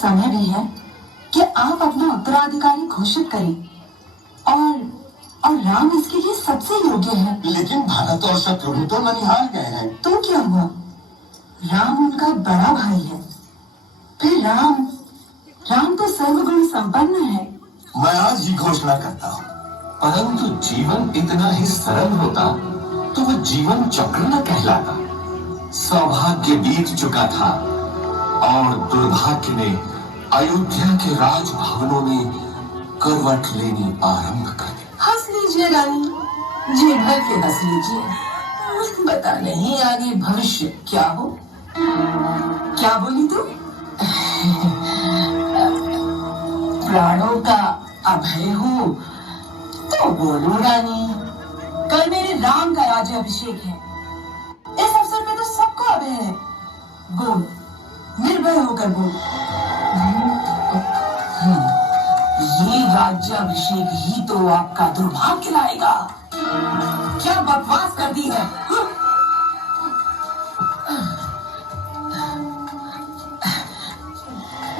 समय भी है कि आप अपना उत्तराधिकारी घोषित करें और राम इसके लिए सबसे योग्य है। लेकिन भरत और शत्रुघ्न तो ननिहाल गए हैं। तो क्या हुआ? राम उनका बड़ा भाई है। फिर राम तो सर्वगुण संपन्न है। मैं आज ही घोषणा करता हूँ। परंतु जीवन इतना ही सरल होता तो वह जीवन चक्र न कहलाता। सौभाग्य बीत चुका था और दुर्भाग्य ने अयोध्या के राजभवनों में करवट लेनी आरंभ कर दी। हंस लीजिए रानी, जी भर के हंस लीजिए। पता नहीं आगे भविष्य क्या हो। क्या बोली तू? प्राणों का अभय हो तो बोलो रानी। कल मेरे राम का राज्याभिषेक है। इस अवसर पे तो सबको अभय है। बोल, निर्भय होकर बोल। ये राज्याभिषेक ही तो आपका दुर्भाग्य लाएगा। क्या बकवास कर दी है।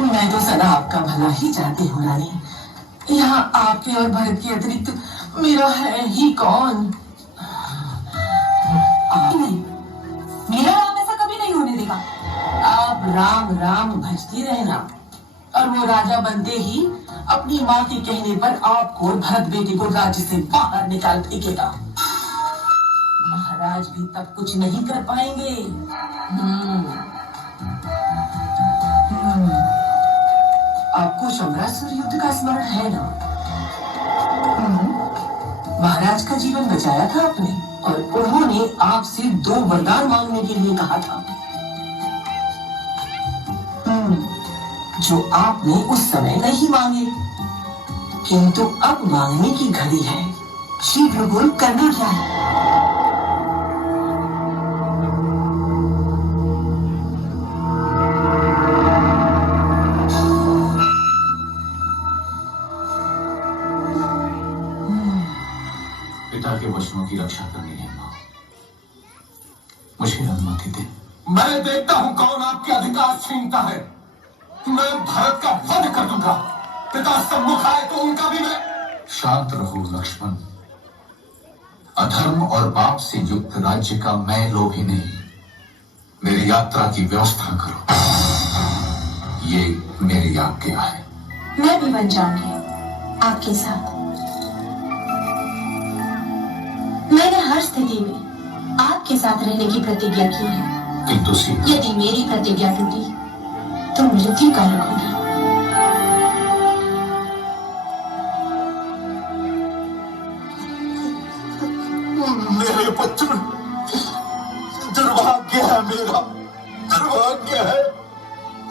मैं तो सदा आपका भला ही चाहती हूँ रानी। यहाँ आपके और भरत के अतिरिक्त मेरा है ही कौन। नहीं, मेरा राम ऐसा कभी नहीं होने देगा। आप राम राम भजती रहना और वो राजा बनते ही अपनी माँ के कहने पर आपको भरत बेटे को राज्य से बाहर निकाल फेंकेगा। महाराज भी तब कुछ नहीं कर पाएंगे। आपको शंबरासुर युद्ध का स्मरण है ना? महाराज का जीवन बचाया था आपने और उन्होंने आपसे 2 वरदान मांगने के लिए कहा था, जो आपने उस समय नहीं मांगे, किंतु अब मांगने की घड़ी है। शीघ्र बोल, करना क्या है? पिता के वचनों की रक्षा करनी है मां। मुझे अनुमति दे। मैं देखता हूँ कौन आपके अधिकार छीनता है। मैं भरत का वध कर दूंगा। पिता सम्मुख आए तो उनका भी मैं। शांत रहो लक्ष्मण। अधर्म और पाप से युक्त राज्य का मैं लोभी नहीं। मेरी यात्रा की व्यवस्था करो। ये मेरी आज्ञा है। मैं भी बन जाऊंगी आपके साथ। मैंने हर स्थिति में आपके साथ रहने की प्रतिज्ञा की है। किंतु सीता, यदि मेरी प्रतिज्ञा टूटी तो मृत्यु कारक होगी। मेरे पुत्र, दुर्भाग्य है मेरा, दुर्भाग्य है।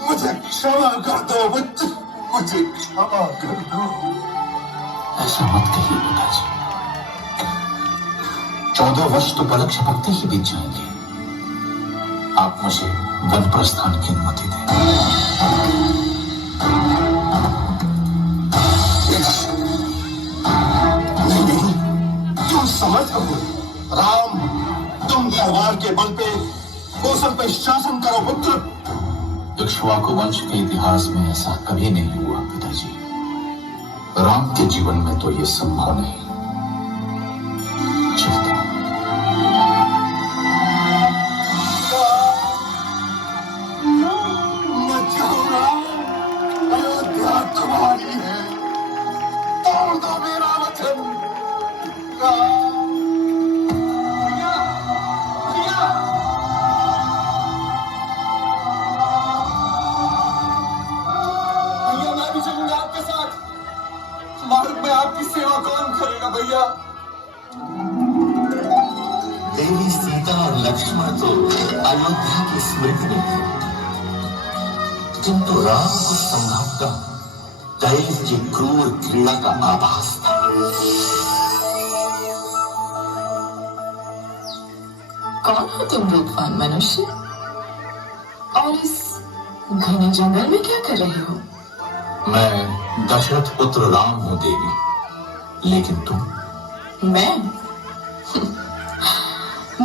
मुझे क्षमा कर दो पुत्र, मुझे क्षमा कर दो। ऐसा मत कहिए पिताजी। 14 वर्ष तो पलक झपकते ही बीत जाएंगे। आप मुझे वन प्रस्थान की अनुमति दें। नहीं, क्यों समझ करो राम, तुम तलवार के बल पे कौशल पे शासन करो पुत्र। इक्ष्वाकु वंश के इतिहास में ऐसा कभी नहीं हुआ पिताजी। राम के जीवन में तो ये संभव नहीं। चलता हूं। अयोध्या तुम्हारी है, तोड़ दो मेरा वचन। भैया मैं भी चलूंगा आपके साथ। मार्ग में आपकी सेवा कौन करेगा भैया? देवी सीता और लक्ष्मण तो अयोध्या की स्मृति में थे, किंतु राम को संभवतः दैव की क्रूर क्रीड़ा का आभास था। कौन हो तुम रूपवान मनुष्य? और इस घने जंगल में क्या कर रहे हो? मैं दशरथ पुत्र राम हूं देवी, लेकिन तुम?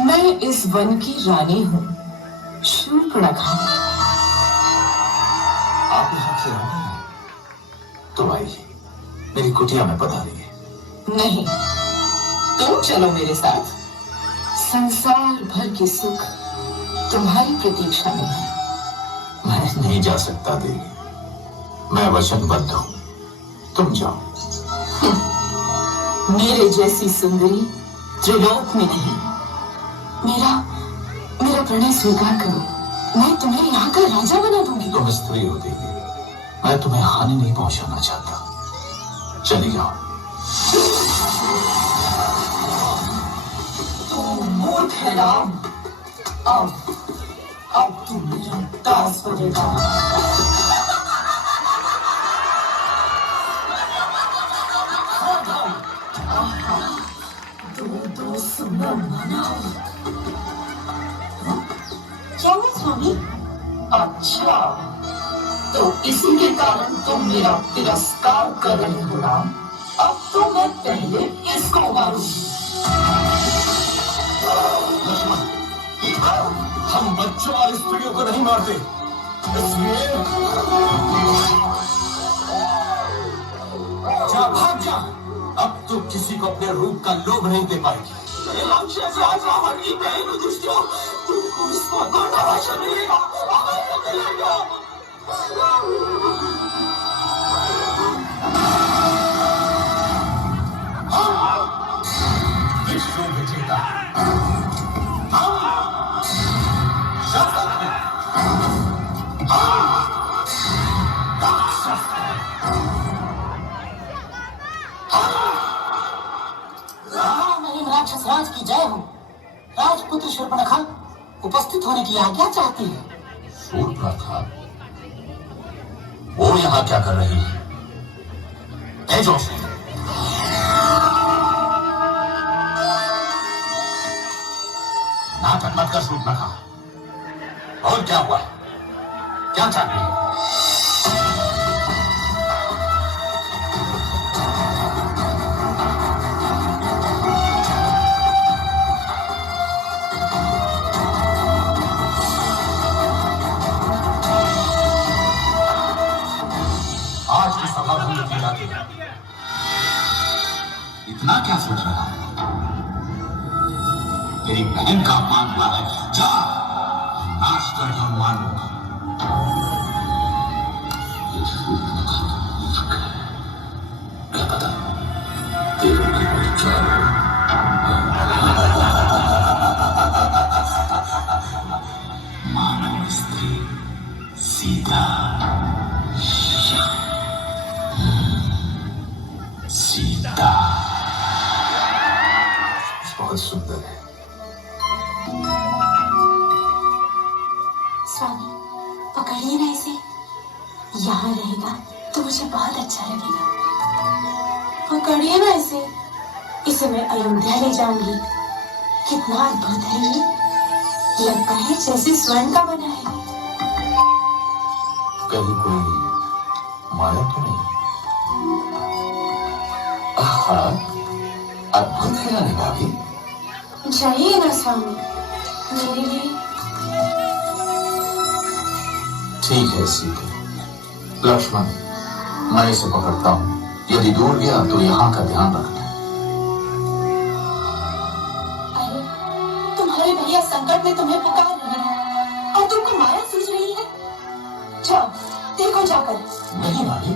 मैं इस वन की रानी हूँ, शूर्पणखा। आप यहाँ क्यों? तो आई मेरी कुटिया में पधारी है। नहीं, तुम चलो मेरे साथ। संसार भर के सुख तुम्हारी प्रतीक्षा में है। मैं नहीं जा सकता देवी, मैं वचनबद्ध हूं, तुम जाओ। मेरे जैसी सुंदरी त्रिलोक में नहीं। मेरा मेरा प्रणय स्वीकार करो, मैं तुम्हें यहाँ का राजा बना दूंगी। तुम स्त्री हो देवी, मैं तुम्हें हानि नहीं पहुंचाना चाहता, चली जाओ। तुम मूर्ख है राम। अब तुम मेरा दास बनेगा। दो सुंदर मानव। क्या हुआ स्वामी? अच्छा, तो इसी के कारण तुम मेरा तिरस्कार कर रहे हो राम। अब तो मैं पहले इसको मारूंगी। लक्ष्मण, हम बच्चों और स्त्रियों को नहीं मारते, इसलिए जा, भाग जा। अब तो किसी को अपने रूप का लोभ नहीं दे पाएगी। रावण की बहन दुष्टों, तुमको इसका वचन मिलेगा। विश्व विजेता राक्षस राज की जय हो। राजपुत्र शूर्पणखा उपस्थित होने की आज्ञा चाहती है। शूर्पणखा, वो यहाँ क्या कर रही है? भेजो उसे। नाटक मत कर शूर्पणखा। और क्या हुआ, क्या चाहती है? आज की सभा भंग की जाती है। इतना क्या सोच रहा है? तेरी बहन का अपमान हुआ है, जा नाश कर दो अपमान होगा। क्या पता तेरे की विचार मानव स्त्री सीता सीता बहुत सुंदर है। स्वामी, पकड़िए ना इसे। यहाँ रहेगा तो मुझे बहुत अच्छा लगेगा। पकड़िए ना इसे। इसे मैं अयोध्या ले जाऊंगी। कितना अद्भुत है ये। लगता है जैसे स्वर्ण का बना है। कहीं कोई माया तो नहीं? हाँ, अद्भुत है रानी भाभी। जाइए ना स्वामी, मेरे लिए। ठीक है सीते। लक्ष्मण, मैं इसे पकड़ता हूँ। यदि दूर गया तो यहाँ का ध्यान रखना। अरे, तुम्हारे भैया संकट में तुम्हें पुकार रहे हैं और तुमको माया सूझ रही है। जाओ, देखो जाकर। नहीं भाभी,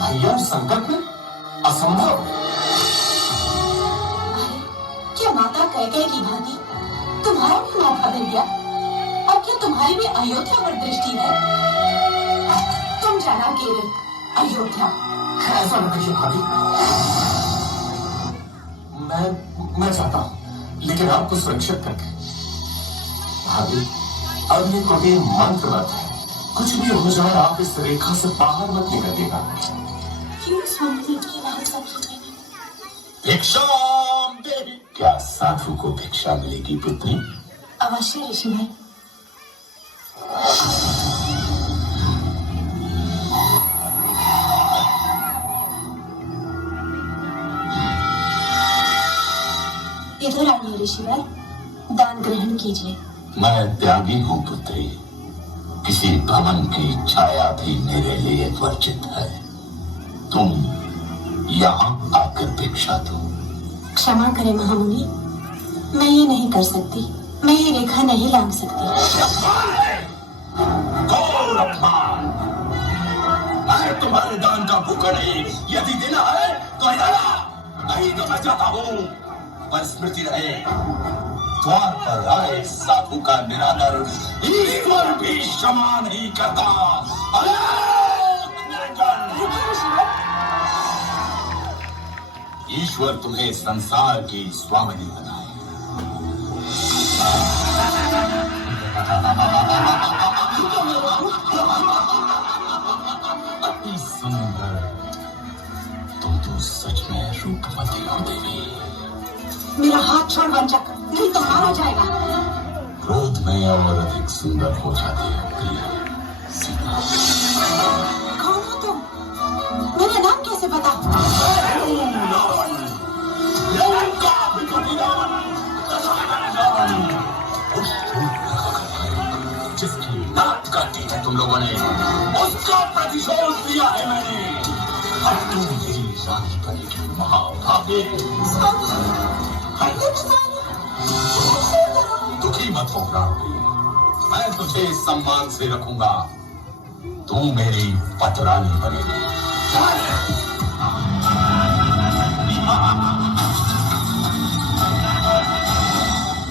भैया संकट में? असंभव। अरे, क्या माता कैकेयी की भांति तुम्हारा भी माथा दे दिया? और क्या तुम्हारी भी अयोध्या पर दृष्टि है? तुम जाना केवल अयोध्या। ऐसा न कहिए भाभी। मैं चाहता हूँ, लेकिन आपको सुरक्षित करके। भाभी, अब ये कुटीर मंत्रवत है। कुछ भी हो जाए, आप इस रेखा से बाहर मत निकलिएगा। क्यों स्वामी जी की बात समझे? भिक्षा देवी। क्या साधु को भिक्षा मिलेगी पुत्री? अवश्य ऋषि भाई। इधर आइए ऋषि भाई, दान ग्रहण कीजिए। मैं त्यागी हूँ पुत्री। किसी भवन की छाया भी मेरे लिए वर्जित है। तुम यहाँ आकर भिक्षा दो। क्षमा करें महामुनि, मैं ये नहीं कर सकती। मैं ये रेखा नहीं लांघ सकती। घोर अपमान! मैं तुम्हारे दान का भूखा नहीं। यदि देना है तो इधर, नहीं तो मैं जाता हूँ। पर स्मृति रहे, द्वार पर आए साधु का निरादर ईश्वर भी क्षमा नहीं करता। ईश्वर तुम्हें संसार की स्वामिनी बनाए। अति सुंदर, तुम तो सच में रूपवती हो देवी। मेरा हाथ छोड़ वंचक, नहीं तो मारा जाएगा। क्रोध में और अधिक सुंदर हो जाती है प्रिय सीता। कौन हो तुम? मेरा नाम कैसे पता? जिसकी नाक काटी है तुम लोगों ने, उसका प्रतिशोध दिया है मैंने। अब तुम मेरी रानी बनेगी महाभागे। दुखी मत हो रानी, मैं तुझे सम्मान से रखूंगा। तू मेरी पतरानी बनेगी।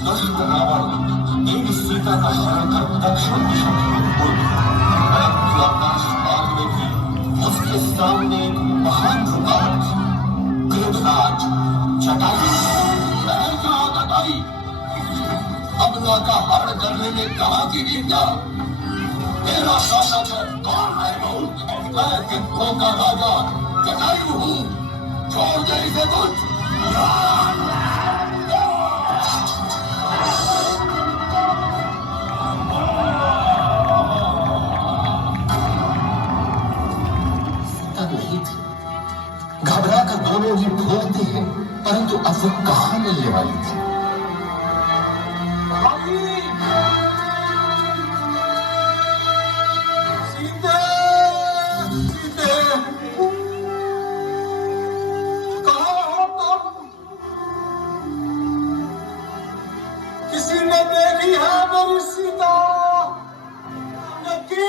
दुष्ट रावण देवी सीता का हरण कर दक्षिण दिशा में बोल आकाश मार्ग में भी उसके सामने एक महान रुकावट थी। क्रोधराज जटायु महल का आदत आई। अबला का हरण करने में कहा की वीरता। मेरा शासक कौन है बहु? मैं कितनों का राजा जटायु हूँ। छोड़ दे इसे तुझ। घबरा कर दोनों ही ढूंढते हैं, परंतु अब वो कहाँ मिलने वाली थी? सीते, सीते, कहाँ हो तुम? किसी ने देखी है मेरी सीता? नक्की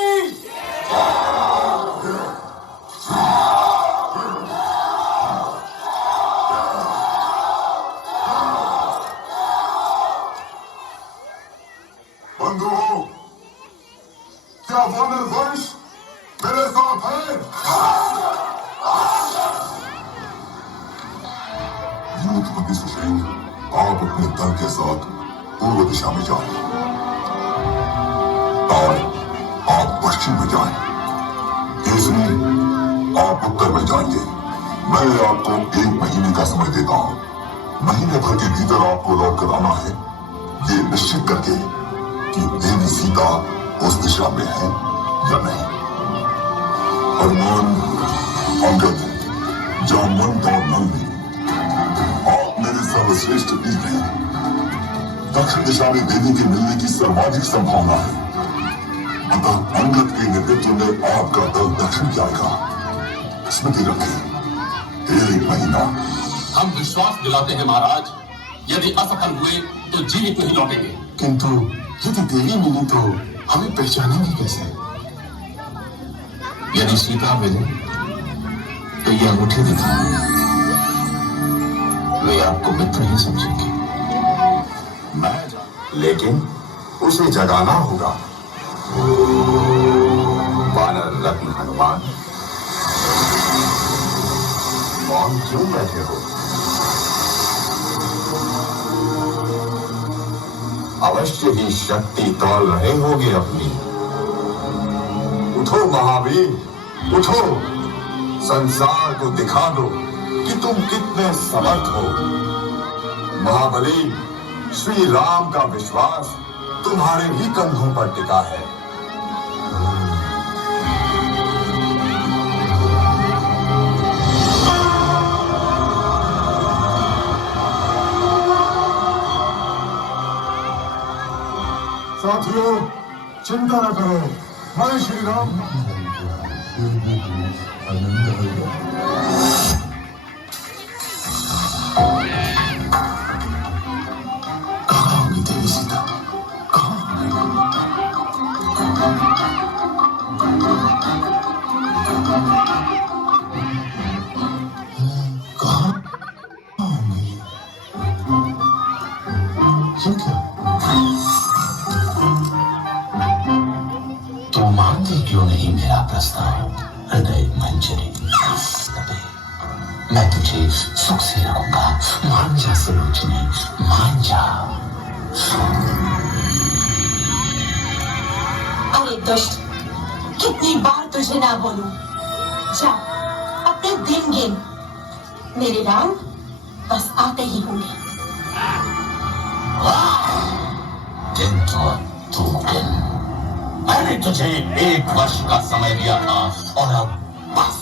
बंधुओं, क्या वानर वंश मेरे साथ है? युद्धपति सुषेण, आप अपने दल के साथ पूर्व दिशा में जाएं। ताड़, आप पश्चिम में जाएं। केसरी, आप उत्तर में जाएंगे। मैं आपको 1 महीने का समय देता हूँ। महीने भर के भीतर आपको लौट कर आना है, ये निश्चित करके कि देवी सीता उस दिशा में है या नहीं। हनुमान, अंगद, जामवंत और नंदी, आप मेरे सर्वश्रेष्ठ वीर हैं। दक्षिण दिशा में देवी के मिलने की सर्वाधिक संभावना है। अतः अंगद के नेतृत्व में आपका दल दक्षिण जाएगा। स्मृति रखें, 1 महीना। हम विश्वास दिलाते हैं महाराज, यदि असफल हुए तो जीवित नहीं लौटेंगे। किंतु यदि देवी मिली तो हमें पहचानेंगे कैसे? यदि सीता मिले तो ये अंगूठी दिखाएंगे, वे आपको मित्र ही समझेंगे। लेकिन उसे जगाना होगा। वानर रत्न हनुमान, मौन क्यों बैठे हो? अवश्य ही शक्ति तौल रहे होगे अपनी। उठो महावीर, उठो, संसार को दिखा दो कि तुम कितने समर्थ हो। महाबली, श्री राम का विश्वास तुम्हारे ही कंधों पर टिका है। साथियों, चिंता न करो, मैं श्री राम कहाँ होगी देवी सीता? कहाँ कहाँ होंगी? ये क्या? तू मानती क्यों नहीं मेरा प्रस्ताव हृदय मंजरी? मैं तुझे सुख से रखूंगा। मान जा सरोजनी, मान जा। अरे दुष्ट, कितनी बार तुझे ना बोलूं? जा, अपने दिन गिन। मेरे राम बस आते ही होंगे। दिन तो तू गिन। मैंने तुझे 1 वर्ष का समय दिया था और अब बस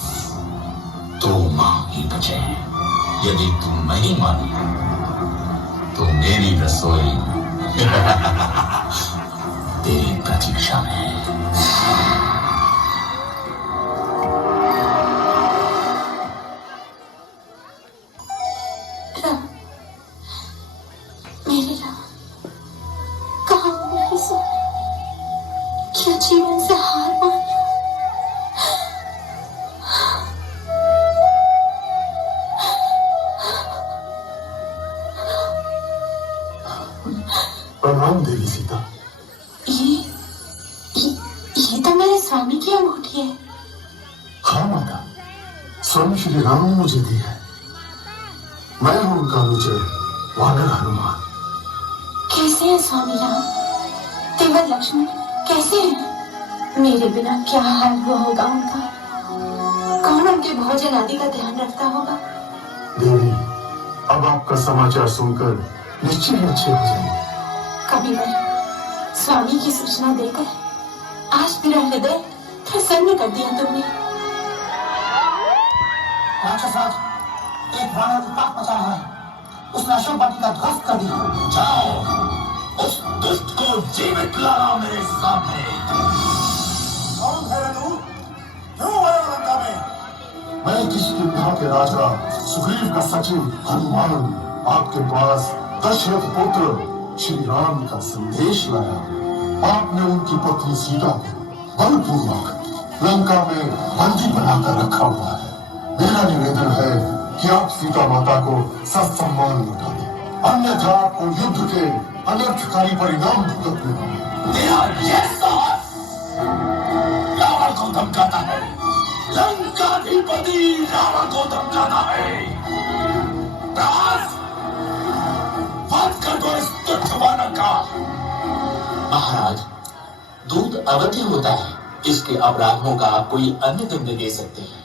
2 माह ही बचे हैं। यदि तुम नहीं मानी तो मेरी रसोई तेरी प्रतीक्षा में है। राम, मेरे राम, कहाँ हो मेरे सोने? क्या जीवन से हार मान ली? प्रणाम देवी सीता। ये तो मेरे स्वामी की अंगूठी है। हाँ माता, स्वामी श्री राम ने मुझे दी है। मैं हूं उनका अनुचर वानर हनुमान। कैसे हैं स्वामी राम? देवर लक्ष्मण कैसे हैं? मेरे बिना क्या हाल हुआ होगा उनका? कौन उनके भोजन आदि का ध्यान रखता होगा? देवी, अब आपका समाचार सुनकर निश्चय ही अच्छे हो जाएंगे। कबीर, स्वामी की सूचना देकर आज मेरा हृदय प्रसन्न कर दिया तुमने। राक्षसराज, एक वानर उत्पात मचा रहा है। उसने अशोक वाटिका ध्वस्त कर दिया। जाओ, उस दुष्ट को जीवित लाना मेरे सामने। कौन है रघु? क्यों आया लंका में? मैं किशकिंधा के राजा सुग्रीव का सचिव हनुमान आपके पास दशरथ पुत्र श्री राम का संदेश लाया। आपने उनकी पत्नी सीता को बलपूर्वक लंका में बंदी बनाकर रखा हुआ है। मेरा निवेदन है कि आप सीता माता को सत्सम्मान लौटा दें, अन्यथा आपको युद्ध के अनर्थकारी परिणाम भुगतने होंगे। तेरा ये साहस रावण को धमकाता है। लंकाधिपति रावण को धमकाता है। प्रहास, बात कर दो इस तुच्छ वानर का। महाराज, दूध अवधि होता है। इसके अपराधों का कोई अन्य दंड दे सकते हैं,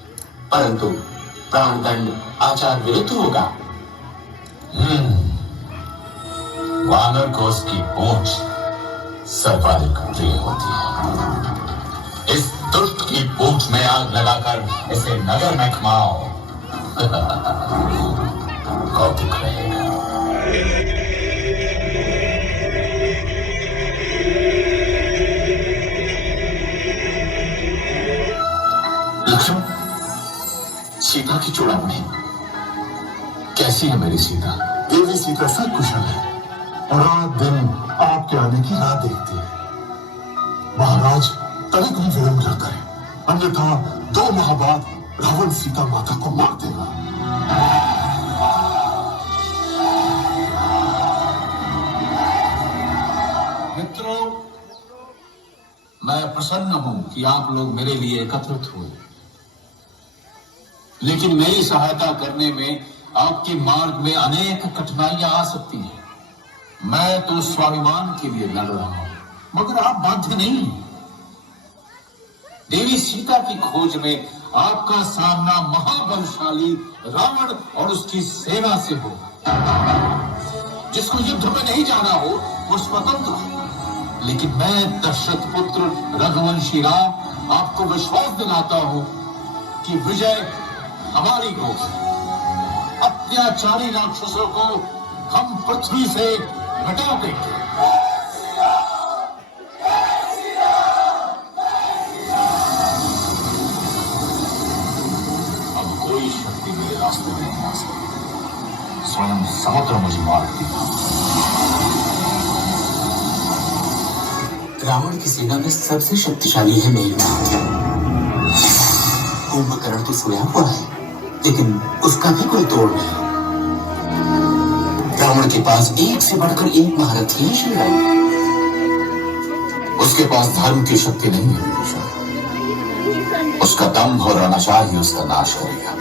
परंतु प्राणदंड आचार विरुद्ध होगा। वानर को उसकी पूंछ सर्वाधिक प्रिय होती है। इस दुष्ट की पूंछ में आग लगाकर इसे नगर में घुमाओ। कौतुक रहेगा। लक्ष्मण, सीता की चूड़ामणि कैसी है मेरी सीता? देवी सीता सब कुशल है और रात दिन आपके आने की राह देखती है। महाराज, तनिक भी विलंब न करें, अन्यथा 2 माह बाद रावण सीता माता को मार देगा। मित्रों, मैं प्रसन्न हूं कि आप लोग मेरे लिए एकत्रित हुए, लेकिन मेरी सहायता करने में आपके मार्ग में अनेक कठिनाइयां आ सकती हैं। मैं तो स्वाभिमान के लिए लड़ रहा हूं, मगर आप बाध्य नहीं। देवी सीता की खोज में आपका सामना महाबलशाली रावण और उसकी सेना से हो। जिसको युद्ध में नहीं जाना हो वो स्वतंत्र हो, लेकिन मैं दशरथ पुत्र रघुवंशी राम आपको विश्वास दिलाता हूं कि विजय हमारी होगी। अत्याचारी राक्षसों को हम पृथ्वी से मिटा देंगे। कर मुझे मार देगा। रावण की सेना में सबसे शक्तिशाली है मेघनाथ। कुंभकर्ण तो सोया हुआ है, लेकिन उसका भी कोई तोड़ नहीं। रावण के पास एक से बढ़कर एक महारथी है श्री राम। उसके पास धर्म की शक्ति नहीं है विभीषण। उसका दम्भ और अनाचार ही उसका नाश करेगा।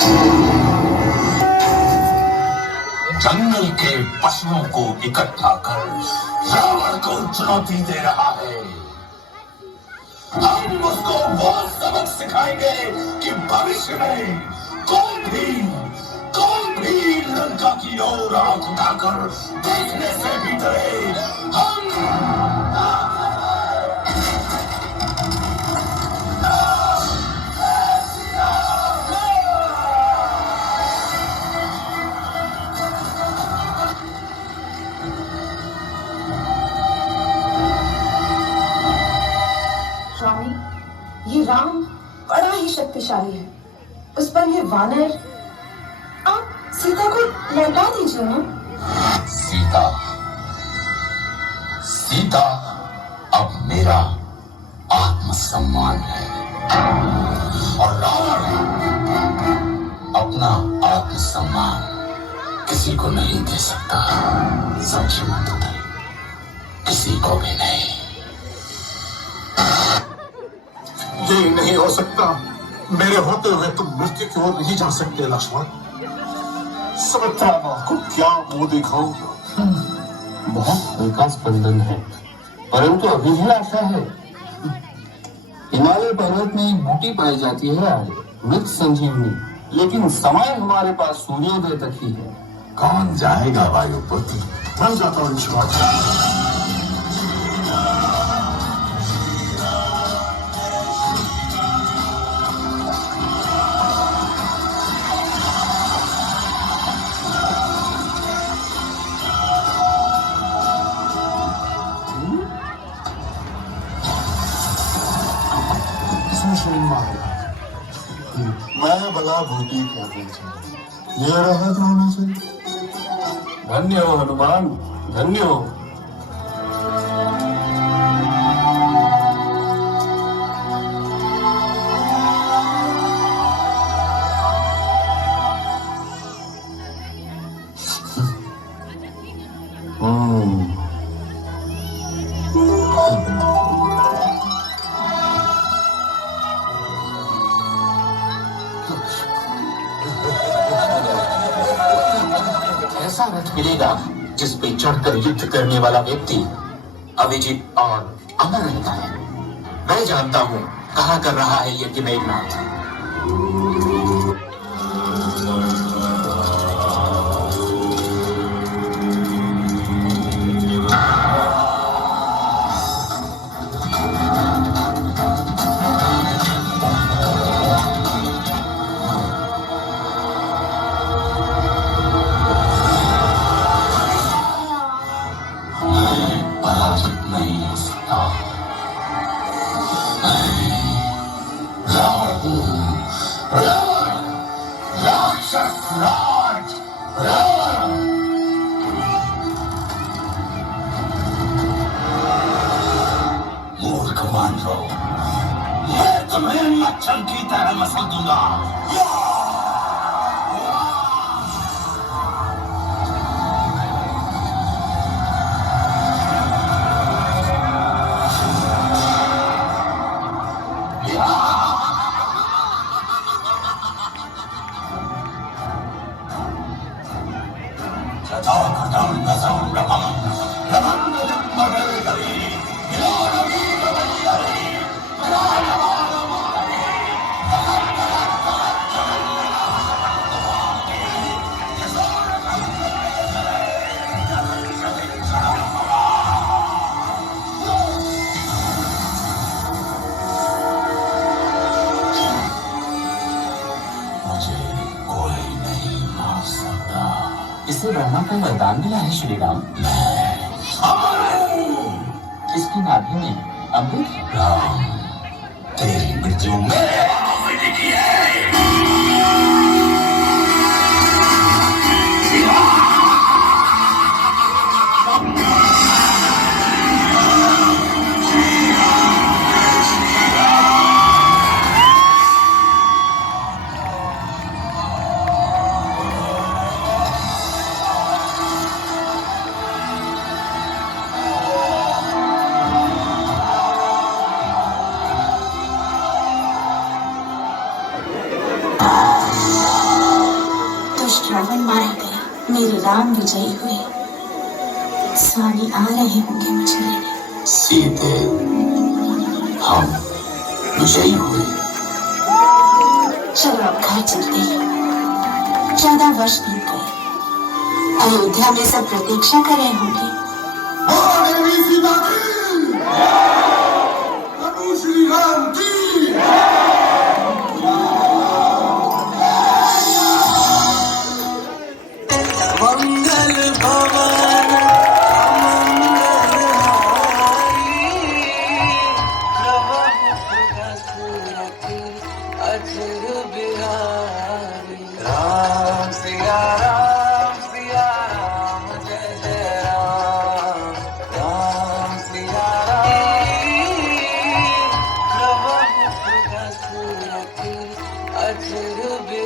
जंगल के पशुओं को इकट्ठा कर रावण को चुनौती दे रहा है। हम उसको वो सबक सिखाएंगे कि भविष्य में कोई भी लंका की ओर आंख उठाकर देखने से भी डरे। स्वामी, ये राम बड़ा ही शक्तिशाली है। उस पर ये वानर, आप सीता को लौटा दीजिए ना। सीता अब मेरा आत्मसम्मान है और रावण अपना आत्मसम्मान किसी को नहीं दे सकता। समझी मत उधर, किसी को भी नहीं। ये नहीं हो सकता। मेरे होते हुए तुम मृत्यु की ओर नहीं जा सकते लक्ष्मण। सुमित्रा मां को क्या मुंह दिखाऊंगा? बहुत हल्का स्पंदन है, परंतु अभी भी आशा है। हिमालय पर्वत में एक बूटी पाई जाती है, मृत संजीवनी, लेकिन समय हमारे पास सूर्योदय तक ही है। कौन जाएगा वायुपुत्र? मैं जाता हूँ ऋषिराज। मैं भला भूटी क्या बोल ये रहा था होना चाहिए। धन्य हो हनुमान, धन्य हो। ऐसा रथ मिलेगा जिस पे चढ़कर युद्ध करने वाला व्यक्ति अविजित और अमर रहता है। मैं जानता हूँ कहा कर रहा है यज्ञ मेघनाथ। पराजित नहीं हो सकता। राक्षस राज, मूर्ख मान लो, मैं तुम्हें मच्छर की तरह मसल दूंगा। इसे ब्रह्मा का वरदान मिला है श्री राम। इसकी नाभि में अमृत है। राम, तेरी मृत्यु में लिखी है। मेरे राम विजयी हुए, स्वामी आ रहे होंगे मुझे लेने। सीते, हम विजयी हुए। चलो अब घर चलते हैं। 14 वर्ष बीत गए, अयोध्या में सब प्रतीक्षा कर रहे होंगे। श्री राम की मंगल भवन अजर बिहारी राम सिया राम जय जय राम राम सिया राम अजर बिहारी